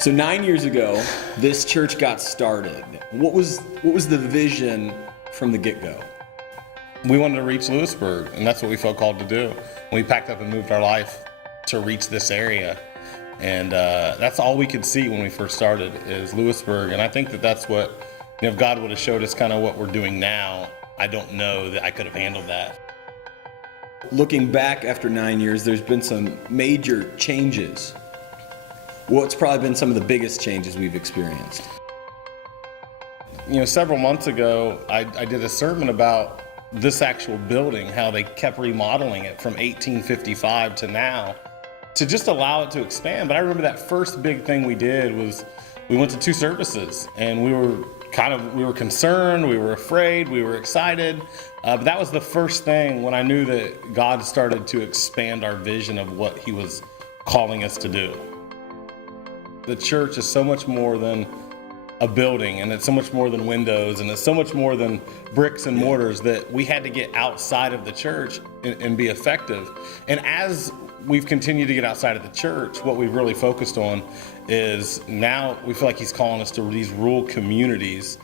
So 9 years ago, this church got started. What was the vision from the get-go? We wanted to reach Lewisburg, and that's what we felt called to do. We packed up and moved our life to reach this area. And that's all we could see when we first started is Lewisburg. And I think that that's what, if God would have showed us kind of what we're doing now, I don't know that I could have handled that. Looking back after 9 years, there's been some major changes. What's probably been some of the biggest changes we've experienced? Several months ago, I did a sermon about this actual building, how they kept remodeling it from 1855 to now to just allow it to expand. But I remember that first big thing we did was we went to 2 services, and we were concerned, we were afraid, we were excited. But that was the first thing when I knew that God started to expand our vision of what He was calling us to do. The church is so much more than a building, and it's so much more than windows, and it's so much more than bricks and mortars, that we had to get outside of the church and be effective. And as we've continued to get outside of the church, what we've really focused on is now we feel like He's calling us to these rural communities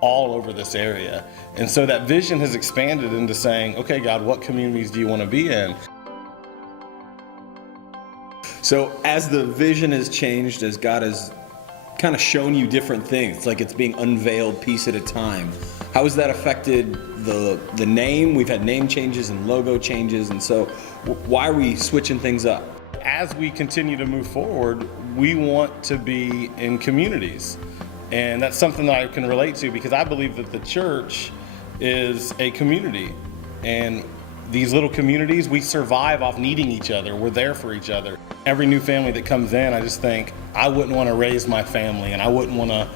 all over this area. And so that vision has expanded into saying, okay, God, what communities do you want to be in? So as the vision has changed, as God has kind of shown you different things, it's like it's being unveiled piece at a time, how has that affected the name? We've had name changes and logo changes, and so why are we switching things up? As we continue to move forward, we want to be in communities. And that's something that I can relate to, because I believe that the church is a community. And these little communities, we survive off needing each other. We're there for each other. Every new family that comes in, I just think, I wouldn't want to raise my family, and I wouldn't want to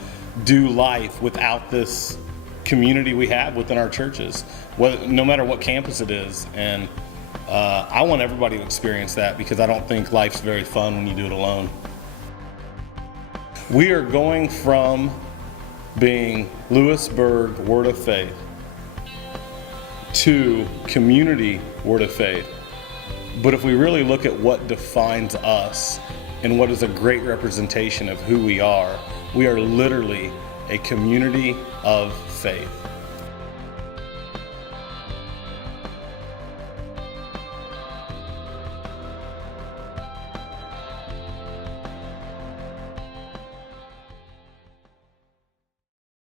do life without this community we have within our churches, no matter what campus it is. And I want everybody to experience that, because I don't think life's very fun when you do it alone. We are going from being Lewisburg Word of Faith to community Word of Faith. But if we really look at what defines us and what is a great representation of who we are literally a community of faith.